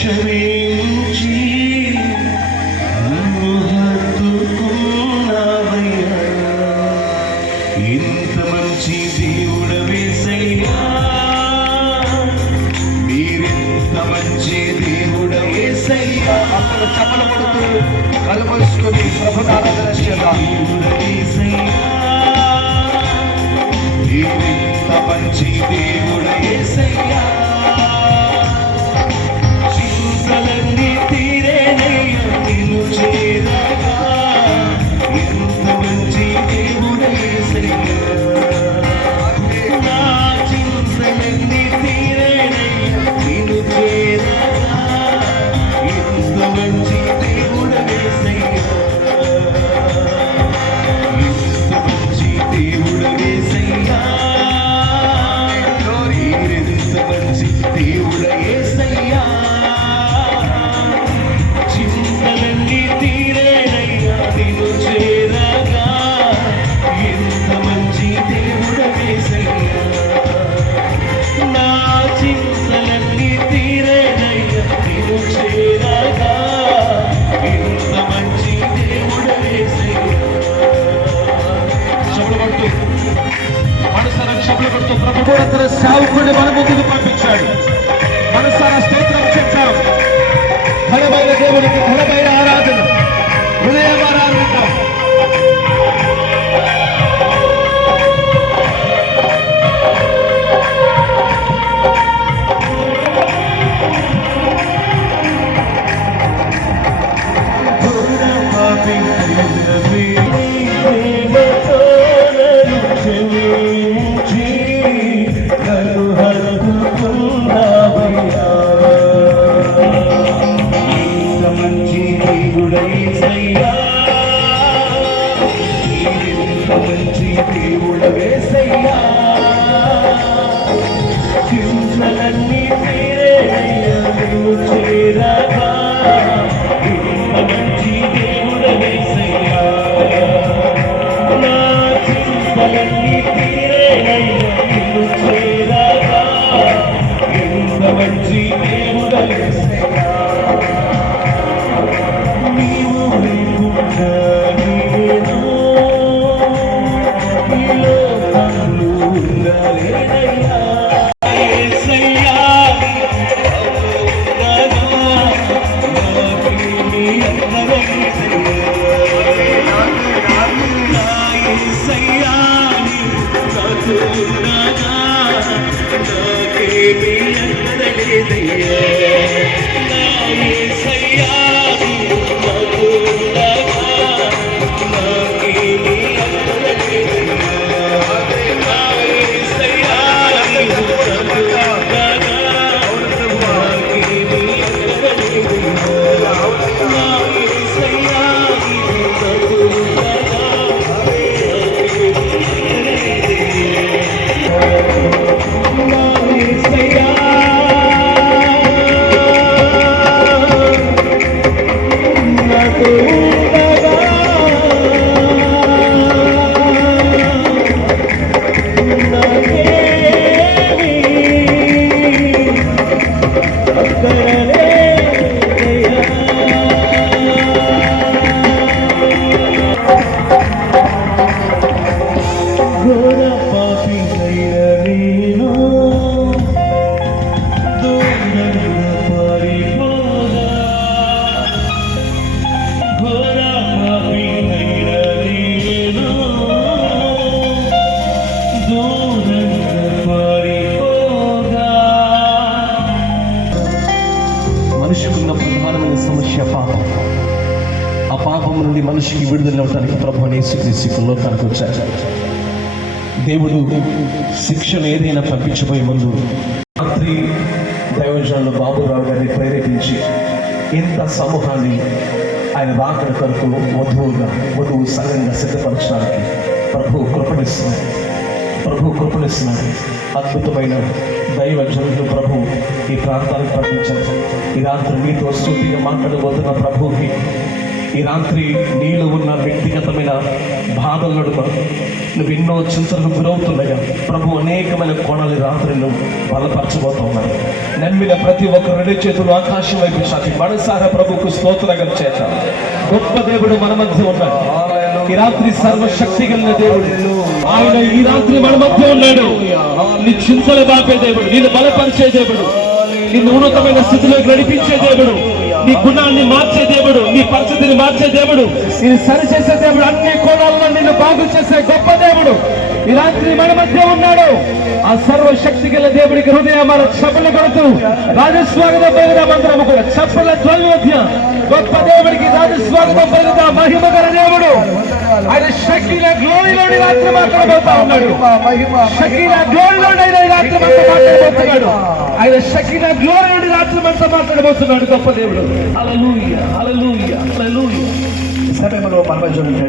క్షమించి నన్ను హత్తుకున్నావయ్యా. ఇంత మంచి దేవుడవేసయ్యా, మీరెంత మంచి దేవుడవేసయ్యా. అక్కడ చప్పలు కొడుతూ కళ్ళు మూసుకొని ప్రభుని ఆరాధన చేద్దాం. మీరెంత మంచి దేవుడవేసయ్యా, చింతలన్నీ తీరేనయ్యా నిన్ను చేరగా. ఎంత మంచి దేవుడవేసయ్యా, నా చింతలన్నీ తీరేనయ్యా నిన్ను చేరగా. ఎంత మంచి దేవుడవేసయ్యా, ఎంత మంచి దేవుడవేసయ్యా, మీరెంత మంచి దేవుడవేసయ్యా. చింతలన్నీ తీరేనయ్యా నిన్ను చేరగా. ఎంత మంచి దేవుడవేసయ్యా, నా చింతలన్నీ తీరేనయ్యా నిన్ను చేరగా. ఎంత మంచి దేవుడవేసయ్యా. చెప్పులు మనసారా చెప్పులు కొడుతూ ప్రభు కూడా తన సేవకుడిని మన ముందుకు పంపించాడు. మనసారా స్తోత్రం చేద్దాం. ఘనమైన దేవునికి ఘనమైన ఆరాధన, హృదయమారాధన. దేవుడవేసయ్యా, చింతలన్నీ తీరేనయ్యా నిన్ను చేరగా. ఎంత మంచి దేవుడవేసయ్యా, నా చింతలన్నీ తీరేనయ్యా నిన్ను చేరగా. ఎంత మంచి దేవుడవేసయ్యా, నీవు లేకుండా నీవేదో ఈ లోకంలో ఉండలేనయ్యా. యేసయ్యా నాకేమీ అక్కరలేదయ్యా, నా యేసయ్యా నాతో ఉండగా నాకేమీ అక్కరలేదయ్యా. నా యేసయ్యా నాతో ఉండగా నాకేమీ అక్కరలేదయ్యా. నా యేసయ్యా నాతో ఉండగా నాకేమీ అక్కరలేదయ్యా. నా యేసయ్యా నాతో ఉండగా నా యేసయ్యా నాతో ఉండగా నాకేమీ అక్కరలేదయ్యా. ఘోర పాపినైన నేను దూరంగా పారిపోగా. ఘోర పాపినైన నేను దూరంగా పారిపోగా. మనిషికున్న ప్రధానమైన సమస్య పాపం. ఆ పాపం నుండి మనిషికి విడుదల అవడానికి ప్రభు యేసుక్రీస్తు లోకానికి వచ్చారు. దేవుడు శిక్షను ఏదైనా పంపించబోయే ముందు రాత్రి దైవజనులు బాబురావు గారిని ప్రేరేపించి ఇంత సమూహాన్ని ఆయన రాకడ కొరకు వధువు సంఘంగా సిద్ధపరచడానికి ప్రభు కృపణిస్తున్నారు. అద్భుతమైన దైవజనులు ప్రభు ఈ ప్రాంతానికి పంపించారు. ఈ రాత్రి నీతో స్తుతిగా మాట్లాడబోతున్న ప్రభుకి ఈ రాత్రి నీలో ఉన్న వ్యక్తిగతమైన బాధల నడుమ నువ్వు ఎన్నో చింతలకు గురవుతుండగా ప్రభు అనేకమైన కోణాలు ఈ రాత్రిలో బలపరచబోతూ ఉన్నారు. నమ్మిన ప్రతి ఒక్కరు రెండు చేతులు ఆకాశం వైపు చాటి మనసారా ప్రభుకు స్తోత్రం చేద్దాం. గొప్ప దేవుడు మన మధ్య ఉన్నాడు. ఈ రాత్రి సర్వశక్తి కలిగిన దేవుడు ఆయన ఈ రాత్రి మన మధ్య ఉన్నాడు. నీ చింతలు బాపే దేవుడు, నిన్ను బలపరిచే దేవుడు, నిన్ను ఉన్నతమైన స్థితిలోకి నడిపించే దేవుడు, నీ గుణాన్ని మార్చే దేవుడు, నీ పరిస్థితిని మార్చే దేవుడు, నిన్ను సరిచేసే దేవుడు, అన్ని కోణాల్లో నిన్ను బాగు చేసే గొప్ప దేవుడు ఈ రాత్రి మన మధ్య ఉన్నాడు. ఆ సర్వశక్తి గల దేవుడికి హృదయమాన చప్పలు కొడుతూ రాజస్వాగతం పలుకుదామందరము కూడా. చప్పల ధ్వని మధ్య గొప్ప దేవుడికి రాజస్వాగతం పలుకుదా. మహిమ గల దేవుడు ఆయన షకీల గ్లోరీలోని రాత్రి మాట్లాడబోతా ఉన్నాడు. షకీల గ్లోరీలోని ఆయన ఈ రాత్రి మనతో మాట్లాడబోతున్నాడు. ఆయన షకీల గ్లోరీలోని రాత్రి మనతో మాట్లాడబోతున్నాడు గొప్ప దేవుడు. హల్లెలూయా, హల్లెలూయా, హల్లెలూయా. సమయంలో పరమేశ్వరుని